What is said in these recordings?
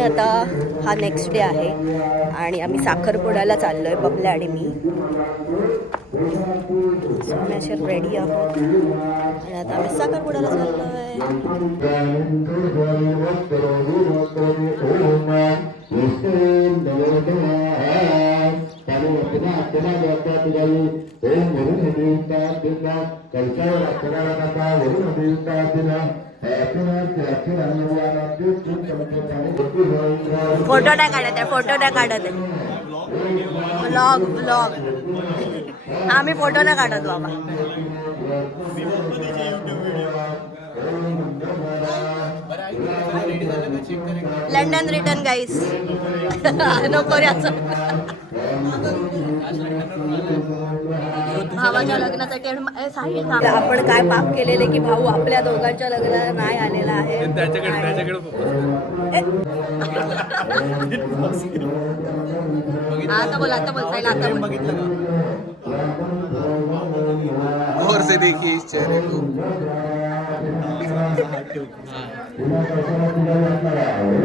आता हा next day आहे आणि आम्ही साखरपुड्याला चाललोय, बबल्या आणि मी. सोमेश्वर रेडी आहोत आणि आता आम्ही साखरपुड्याला चाललोय. फोटो नाही काढत आहे, फोटो नाही काढत आहे. ब्लॉग ब्लॉग आम्ही फोटो नाही काढत बाबा. लंडन रिटर्न गाईस. नको रे असं. भावाच्या लग्नासाठी आपण काय पाप केलेले की भाऊ आपल्या दोघांच्या लग्नाला नाही आलेला आहे. आता बोल, आता बोल साहिल, आता बोल. और से देखिए इस चेहरे को.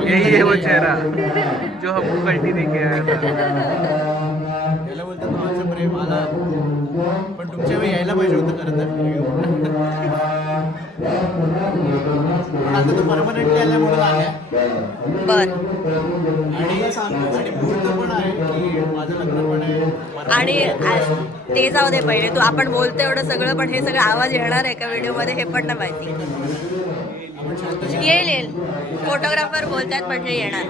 यही है वो चेहरा जो हमको कल्टी देके आया था. याला बोलतात माझं प्रेम आला पण तुमच्या वेळी यायला पाहिजे होतं खरं तर. आता तो परमनंटली आल्या म्हणून आल्या. बर. आणि मुहूर्त पण आहे की माझं लग्न पण आहे. आणि ते जाऊ दे पहिले, तू आपण बोलतो एवढं सगळं, पण हे सगळं आवाज येणार आहे का व्हिडिओमध्ये हे पण नाही माहिती. येईल येईल, फोटोग्राफर बोलतात म्हणजे येणार.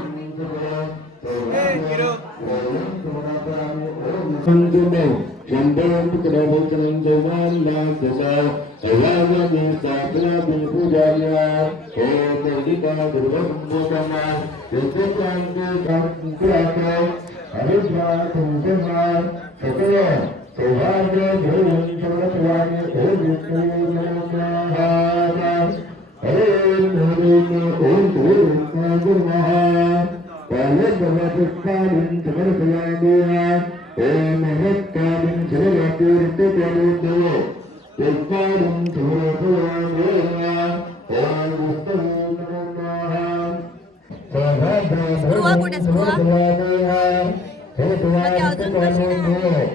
स्पृहा कुठे, स्पृहा अजून कशी नाही.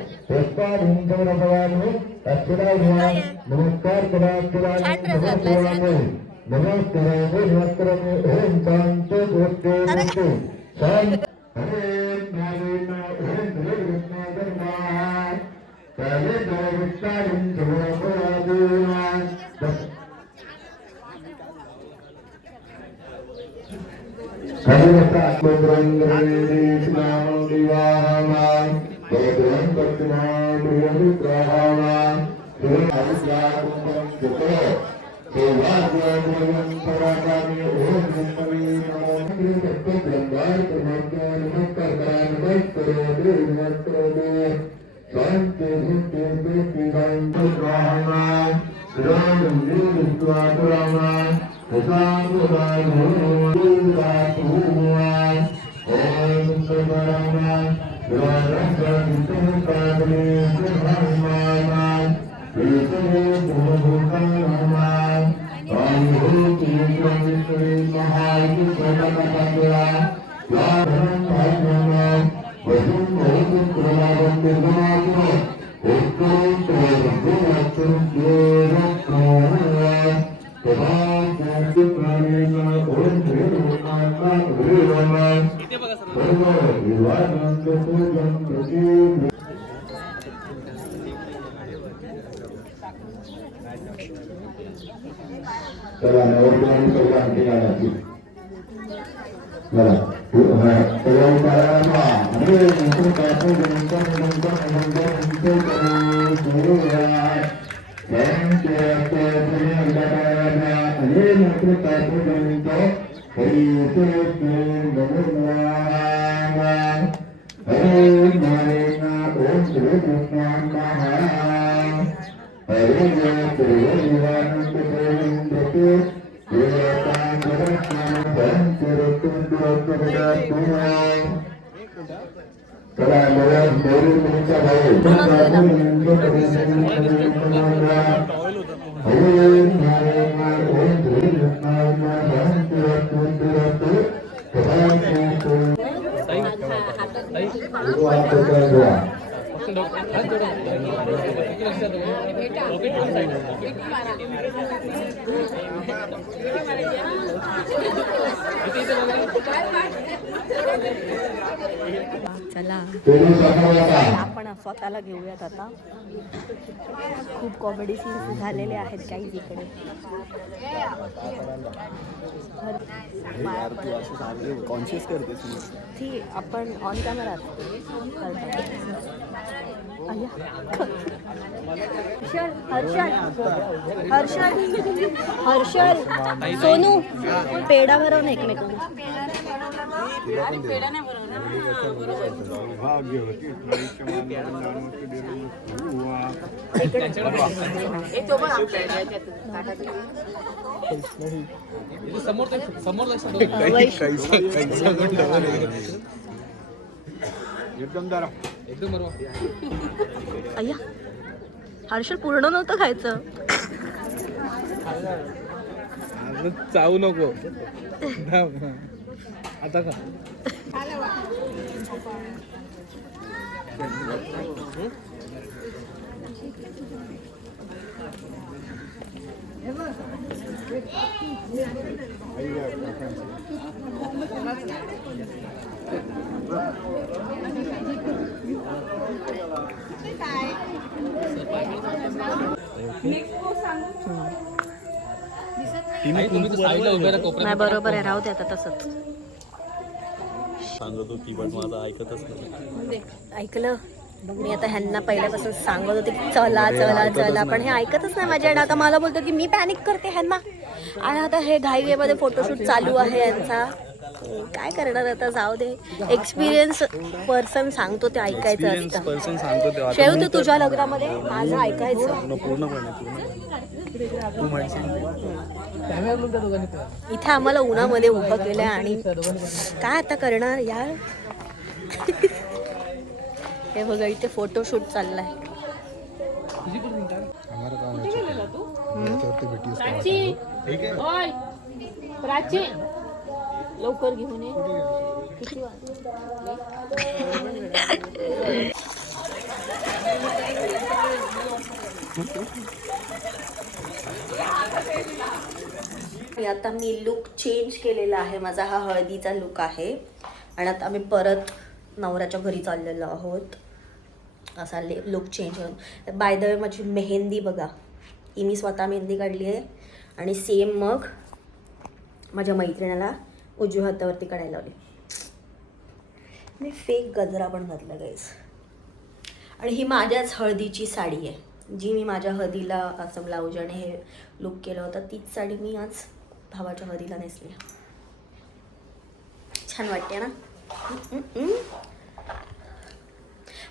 चला आपण स्वतःला घेऊयात आता. खूप कॉमेडी सीन्स झालेले आहेत काही इकडे. कॉन्शियस करते ती आपण ऑन कॅमेरा हर्षल सोनू पेढा भरव ना एकमेकांना. अय्या हर्षल पूर्ण नव्हतं खायचं. चावू नको आता का. नाही बरोबर आहे, राहू दे आता तसंच. सांगत होती पण माझं ऐकतच नाही. ऐकलं मी आता ह्यांना पहिल्यापासून सांगत होते की चला चला चला, पण हे ऐकतच नाही माझ्या. आता मला बोलतात की मी पॅनिक करते ह्यांना. आणि आता हे घाईवेमध्ये फोटोशूट चालू आहे यांचा. काय करणार आता, जाऊ दे. एक्सपिरियन्स पर्सन सांगतो ते ऐकायचं असतं. शेव तू तुझ्या लग्नामध्ये माझं ऐकायचं. इथे आम्हाला उन्हामध्ये उभं केलंय आणि काय आता करणार यार. हे बघा इथे फोटोशूट चाललाय. लवकर घेऊन ये. आता मी लुक चेंज केलेला आहे. माझा हा हळदीचा लुक आहे आणि आता आम्ही परत नवऱ्याच्या घरी चाललेलो आहोत. असा लुक चेंज होऊन. बाय द वे माझी मेहंदी बघा, ही मी स्वतः मेहंदी काढली आहे आणि सेम मग माझ्या मैत्रिणीला उजव्या हातावरती काढायला लावली. मी फेक गजरा पण घातला गाईस. आणि ही माझ्याच हळदीची साडी आहे, जी मी माझ्या हळदीला असं ब्लाऊज आणि हे लुक केलं होतं. तीच साडी मी आज भावाच्या हळदीला नेसली. छान वाटते ना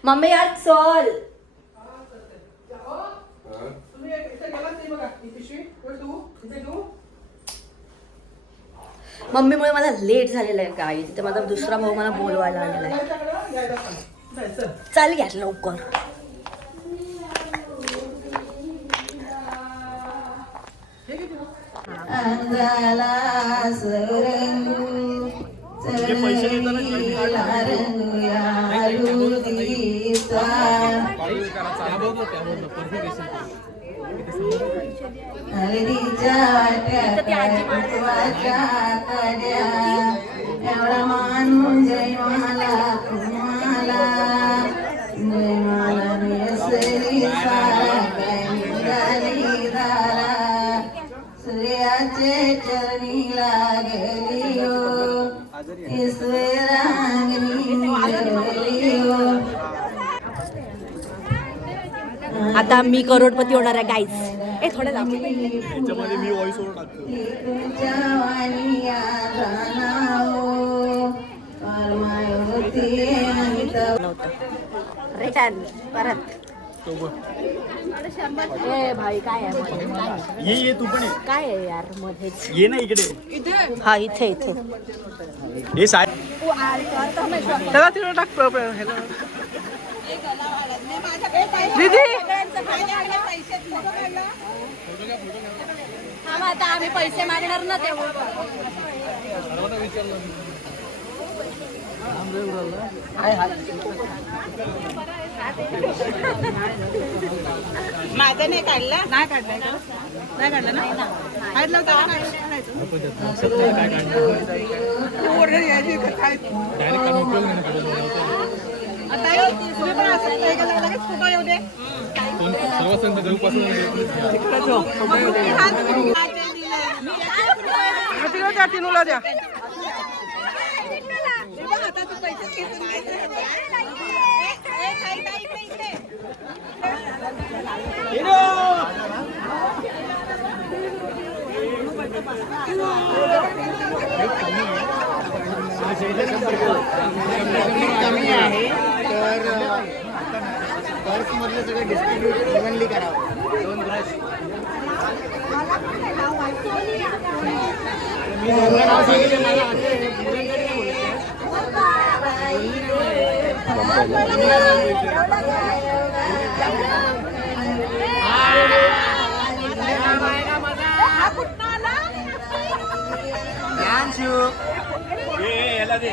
मम्मी यार. चल मम्मीमुळे मला लेट झालेलं आहे गाडी. तिथे माझा दुसरा भाऊ मला बोलवायला आलेला आहे. चाल घ्या लवकर. एवढा मानून जय मला तुम्हाला जय मला नेसरी सारा निघाली दारा सूर्याचे चरणी लागली हो ईश्वरांगणी जगली हो. आता मी करोडपती होणार आहे गाईज. ए थोडं याच्यामध्ये मी व्हॉइस ओव्हर टाकतो. रिटर्न परत. ए भाई काय आहे मध्ये? ये तू पण काय आहे यार मध्येच? ये ना इकडे. हा इथे इथे. हे साय त्याला तिकडे टाक. आता आम्ही पैसे मागणार ना तेव्हा. माझा नाही काढला नाही काढलाय का नाही काढला ना काढला होता तुम्ही पण असं लगेच फोटो येऊ दे टिनूला द्या कमी आहे तर पर्समधलं सगळं डिस्ट्रीब्यूट इव्हनली करावं. 2 ब्रश मी नाव सांगितलं मला याला दे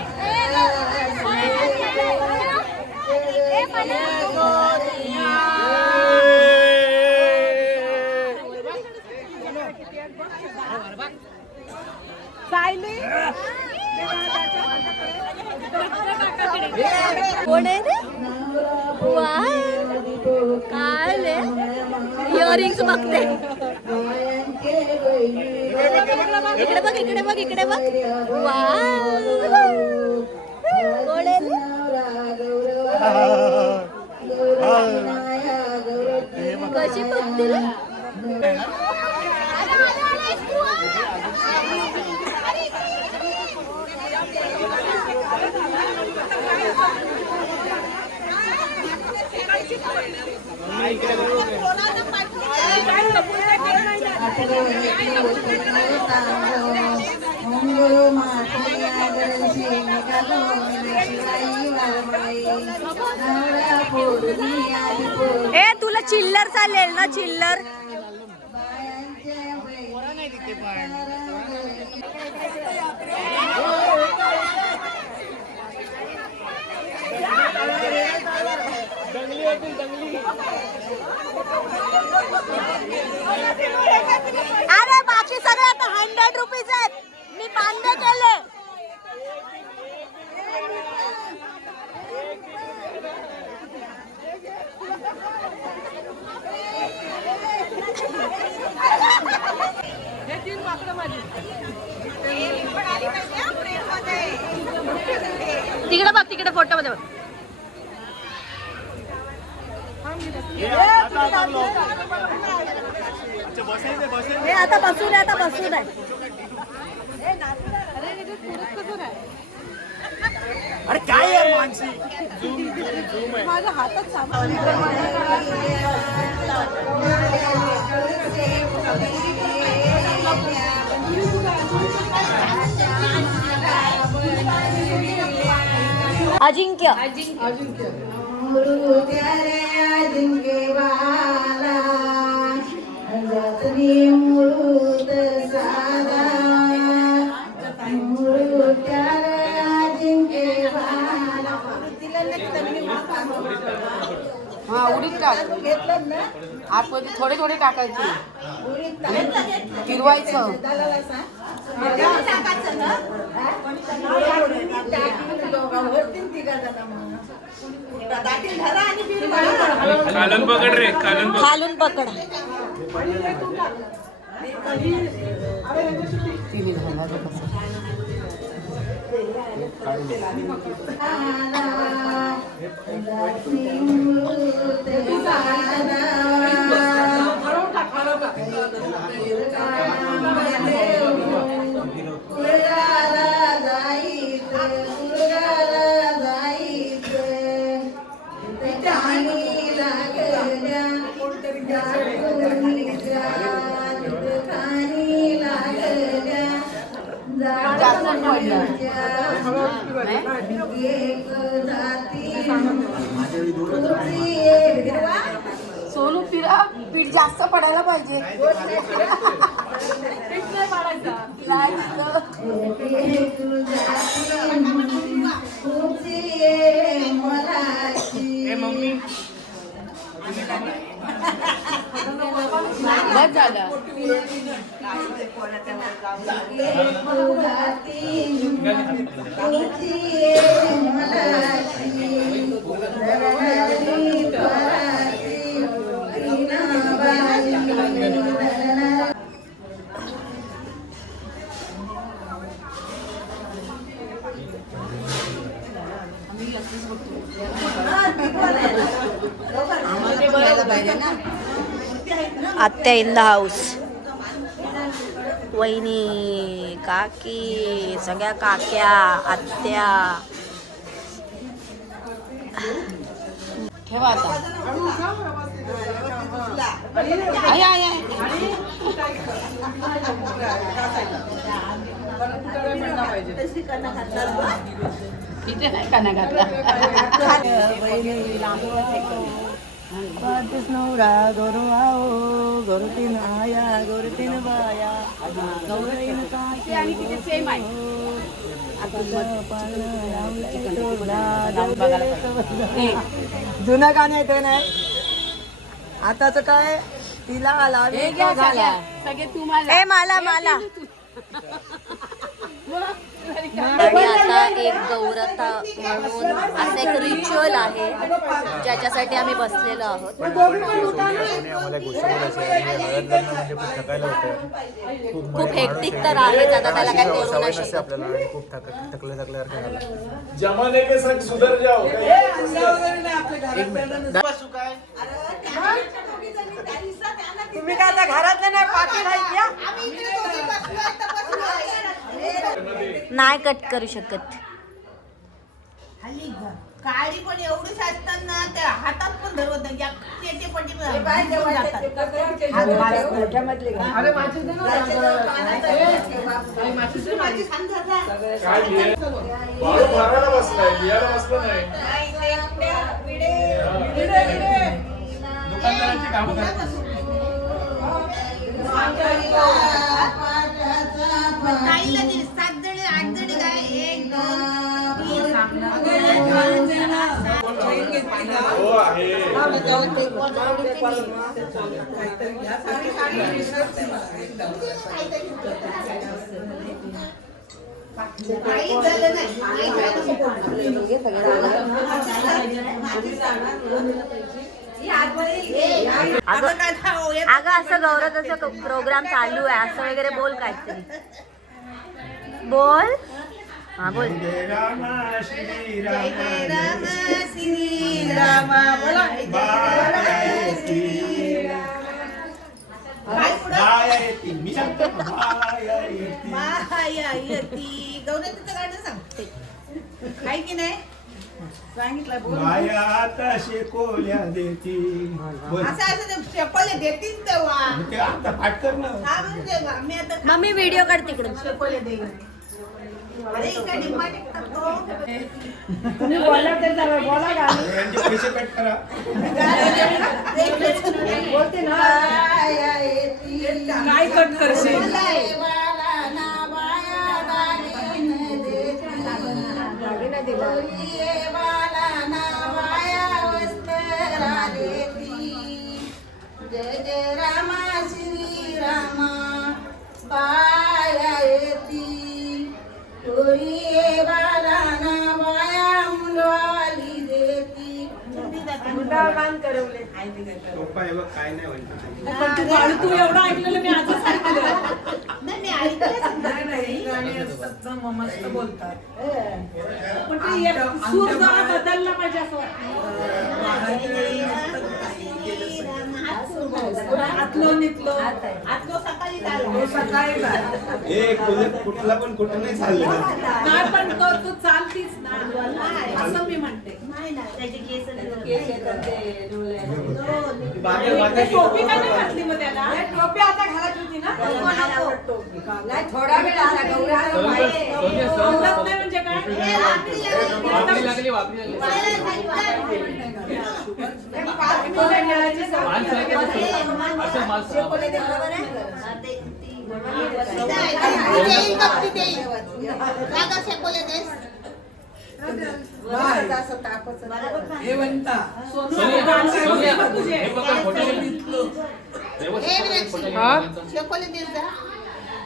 कोण आहे रे? काय रे? इयरिंग्स बघते. इकडे बघ इकडे बघ इकडे बघ. वा कोण आहे रे? कशी बघते रे? ए तुला चिल्लर चालेल ना चिल्लर. अरे बाकी सगळे आता 100 रुपीज आहेत. मी बांधे केले. तिकडे बघ तिकडे फोटो मध्ये बघ. आता बसून आहे आता बसून आहे. अरे काय यार मानसी माझ्या हातात सामान अजिंक्य हा उडीद टाक घेतलं ना आपण थोडे थोडे टाकायचे फिरवायचं कालन पकड रे खालून पकड. सोनू पिरा पीठ जास्त पडायला पाहिजे. आत्या इन द हाऊस. वहिनी, काकी, सगळ्या काक्या, आत्या. ठेवा आता. आहे, आहे, आहे. इथे नाही काना घातला. नवरा गोरू आओ गोरुतीन आया गोरुतीन बाया गौरीन ते आणि तिथे सेम आहे. जुनं गाणं येते नाही आताच काय तिला आला हे घ्या सगळ्या. सगळे तुम्हाला. ए मला मला. आणि आता एक गौरता म्हणून असं एक रिच्युअल आहे ज्याच्यासाठी आम्ही बसलेलो आहोत. खूप हेक्टिक तर आहेच आता, त्याला काय करू नाही शकत. जमाने के संग सुधर जाओ. तुम्ही काय आता घरातलं नाही पाठी नाही कट करू शकत. हल्ली काळी पण एवढीच असतात ना त्या हातात पण धरवत नाही दुकानदाराची कामं ताईला दिली 7 जणी 8 जणी काय 1 अगं असं गौरवाचा प्रोग्राम चालू आहे असं वगैरे बोल काहीतरी. बोल. हा बोल. गौरवचं गाणं सांगते काय की नाही सांगितलं बोल. माया शेकोल्या देती असं शेकोले देतील तेव्हा ते आता पाठ कर ना. हा म्हणजे मी आता मम्मी व्हिडिओ काढ तिकडून. शेकोले देईल. अरे इकडे डिमांड करतो. तुम्ही बोला तर जरा बोला गाणी यांचे पैसे पेट करा. बोलते ना काय कट करशील जय जय रामा श्री रामा पाया येती तोरी बाला ना बाया मुलवाली देती. गुंडागान करवले सोपा आहे बघ, काय नाही म्हणत. तू एवढं ऐकलेलं मी आजच ऐकलं. नाही मी ऐकलं मस्त बोलतात पण ते सूर जरा बदलला पाहिजे असं आतलो सकाळी कुठला पण कुठं नाही चाललं. काय पण तू चालतीच ना असं मी म्हणते. नाही ना त्याचे केस टोपी का नाही घातली मग त्याला. टोपी आता घालायची होती ना नाही थोडा वेळ आला आवडत नाही म्हणजे काय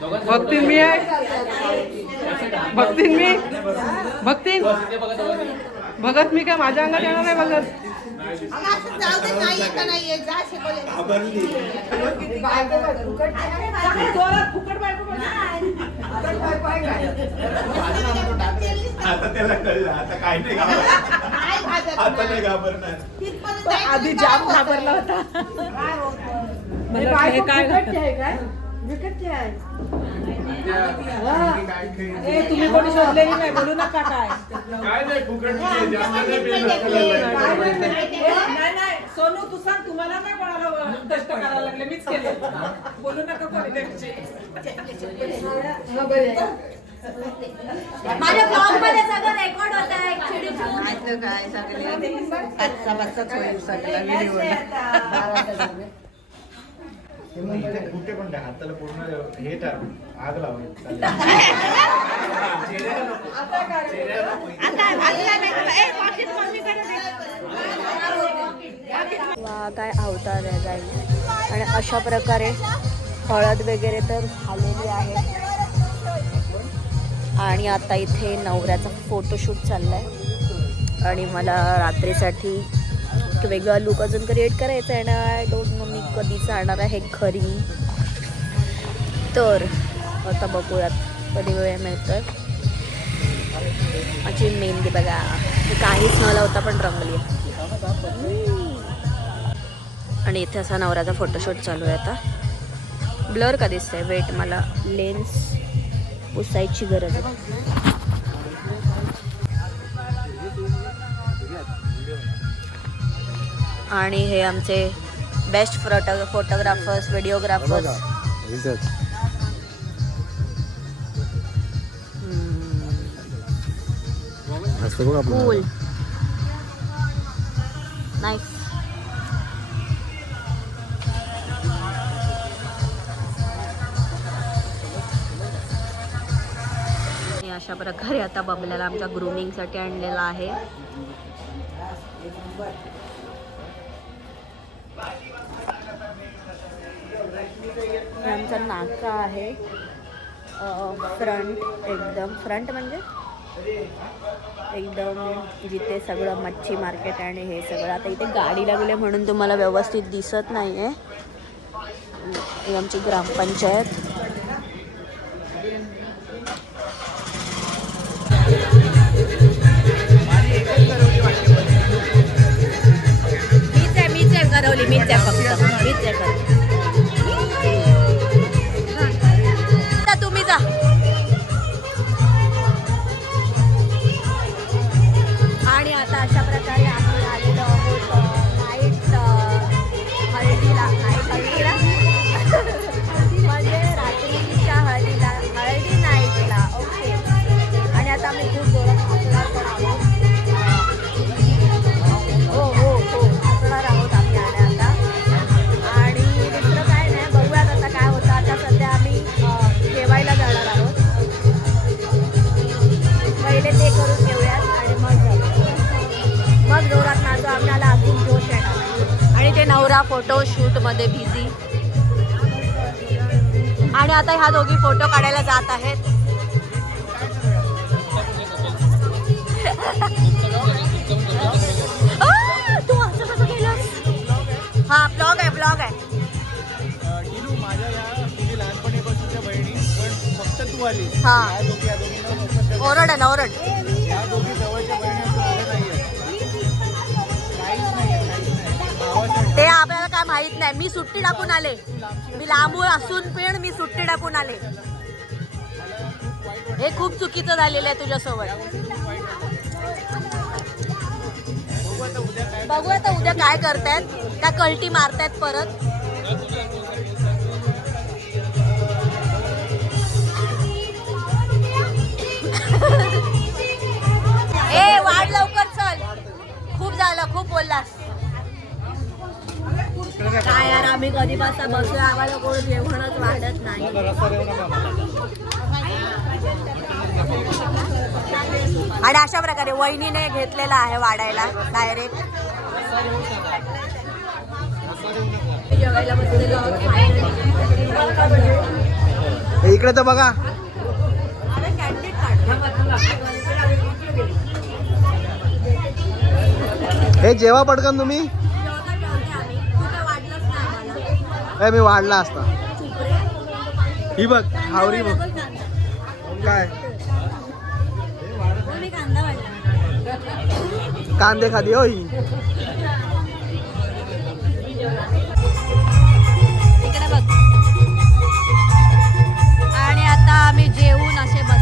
भक्तीन मी आहे. भक्तीन मी भक्तीन भगत मी काय माझ्या अंगात येणार नाही भगत. असं जाऊ दे, नाहीये का नाहीये, जा शिकवले. आता त्याला कळलं, आता काय नाही घाबरणार. नाही भाजत आता ना. नाही घाबरणार. तिथपर्यंत जायचं आधी काय जाम होतं? घाबरला होता. काय होतं? मला हे काय तुम्ही कोणी शोधलेली नाही, बोलू नका काय. काय नाही फुकट नाही, जास्त नाही नाही पेलं. नाही सोनू तू सांग, तुम्हाला नाही कोणाला कष्ट करायला लागले, मीच केले. बोलू नका कोणी त्यांची. माझ्या ब्लॉग मध्ये सगळं रेकॉर्ड होत आहे ऍक्च्युली. काय सगळे कच्चा बच्चाच होईल सगळा व्हिडिओ. इथे कुठे पण नाही, हाताला पूर्ण हे टाक, आग लावून वा काय अवतार आहे गाईस. आणि अशा प्रकारे हळद वगैरे तर झालेली आहे. आणि आता इथे नवऱ्याचा फोटोशूट चाललाय आणि मला रात्रीसाठी एक वेगळा लुक अजून क्रिएट करायचा आहे. आणि आय डोंट नो मी कधी जाणार आहे घरी, तर आता बघूयात कधी वेळ मिळतोय. माझी मेहंदी बघा, काहीच न लावता पण रंगली. आणि इथे असा नवऱ्याचा फोटोशूट चालू आहे. आता ब्लर का दिसतंय, वेट मला लेन्स पुसायची गरज आहे. आणि हे आमचे best photographers, videographers. Cool, nice. अशा प्रकारे आता बबल्याला आमच्या ग्रूमिंगसाठी आणलेला आहे. आमचा नाका आहे फ्रंट, एकदम फ्रंट म्हणजे एकदम जिथे सगळं मच्छी मार्केट आणि हे सगळं. आता इथे गाडी लागली म्हणून तुम्हाला व्यवस्थित दिसत नाही आहे. ही आमची ग्रामपंचायत. मीच आहे करवली, मीच आहे फक्त, मीच आहे करवली. तुम्ही जा. आणि आता अशा प्रकारे आम्ही आलेलो आहोत नाईट हळदीला. म्हणजे रात्रीच्या हळदी नाईटला. ओके. आणि आता आम्ही खूप जोरात हसणार पण आहोत. हो हसणार आहोत आम्ही. आणि आता आणि दुसरं काय नाही, बघूयात आता काय होतं. आता सध्या आम्ही जेवायला जाणार आहोत. पहिले ते करून घेऊयात आणि मग जोरात नाचू. आम्हाला अजून जोश येणार. आणि ते नवरा फोटोशूटमध्ये बिझी. आणि आता ह्या दोघी फोटो काढायला जात आहेत. तू असं कसं केलंस? हा ब्लॉग आहे. टिनू, माझ्या या तुझी लहानपणीपासूनच्या बहिणी, पण फक्त तू आली. हा. या दोघींना फक्त ओरड आहे ना, ओरड. या दोघी जवळच्या बहिणी असं झालं नाहीये. काहीच नाहीये. भावासाठी ते आपल्याला काय माहित नाही. मी सुट्टी टाकून आले. मी लांबून असून पण मी सुट्टी टाकून आले. हे खूप चुकीचं झालेलं आहे तुझ्यासोबत. बघू आता उद्या काय करतायत. त्या कल्टी मारतायत परत. ए वाढ लवकर चल. खूप झालं, खूप बोललास. काय यार, आम्ही कधीपासून बसलोय, आम्हाला कोण जेवणच वाढत नाही. आणि अशा प्रकारे वहिनीने घेतलेला आहे वाढायला डायरेक्ट. जेवायला बसलेलो आहोत. इकडे तर बघा. हे जेव्हा पटकन तुम्ही मी वाढला असता. ही बघ हावरी बघ काय कांदे खादी हो ही. इकडे बघ. आणि आता आम्ही जेवून असे बस